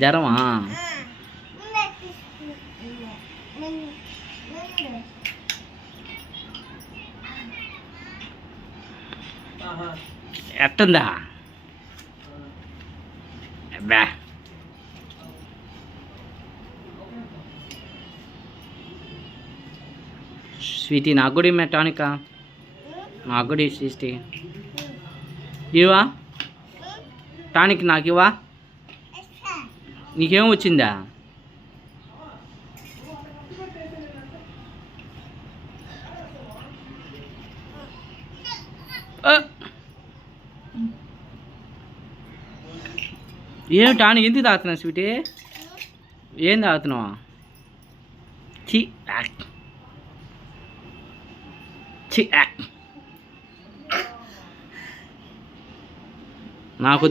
జ్వరమా? ఎట్టుందా? అబ్బా. స్వీటీ నాకు కూడా ఇమ్మే టానికా నాకు కూడా సిస్టీ ఇవా టానిక్ నాకు ఇవా నీకేం వచ్చిందా? ఏం టానిక్? ఎందుకు తాగుతున్నావు స్వీటీ? ఏం తాగుతున్నావా? చి యాక్. చి యాక్. నాకు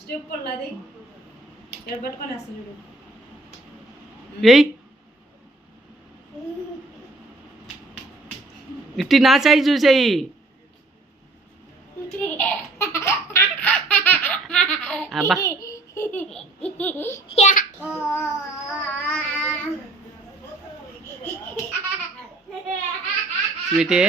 స్టెప్ ఉన్నది ఇక్కడ పట్టుకొని వస్తాను చూడు ఏయ్ ఇట్టి నా సైజ్ చూసేయి అబ్బా స్వీటీ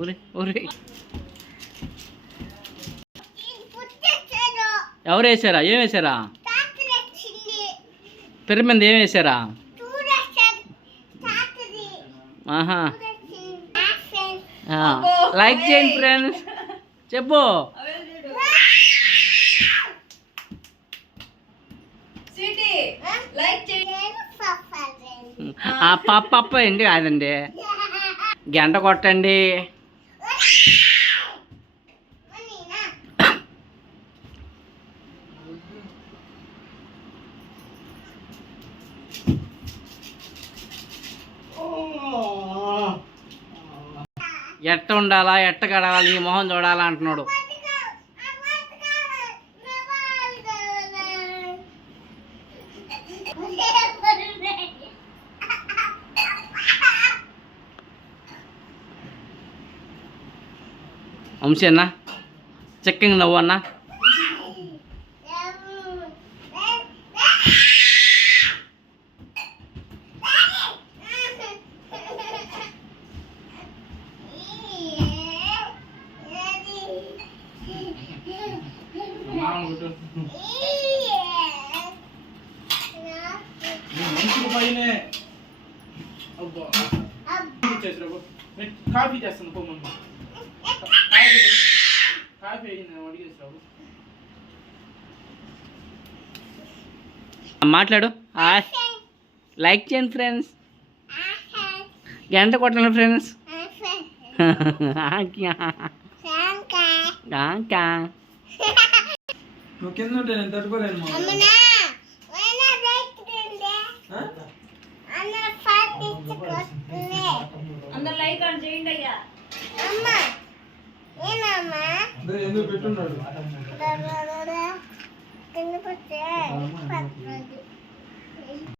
ఒరే ఒరే. ఎవరు వేసారా ఏం వేసారా? పెరుగు మీద ఏం వేసారా? ఆహా. లైక్ చేయండి ఫ్రెండ్స్. చెప్పు. పప్ప పప్ప ఏంటి కాదండి గంట కొట్టండి. ఎట్ట ఉండాలా ఎట్ట కడగాలి నీ మొహం చూడాలా అంటున్నాడు వంశీ అన్న చెక్కింగ్ నవ్వు అన్న కాఫీ చేస్తాను పో మమ్మీ కాఫీ అయ్యింది అడిగేసావు మాట్లాడు. ఆ, లైక్ చేయండి ఫ్రెండ్స్ గంట కొట్టండి ఫ్రెండ్స్ నువ్వు కింద ఉంటే నేను తట్టుకోలేను ఎందుకు పెట్టున్నాడు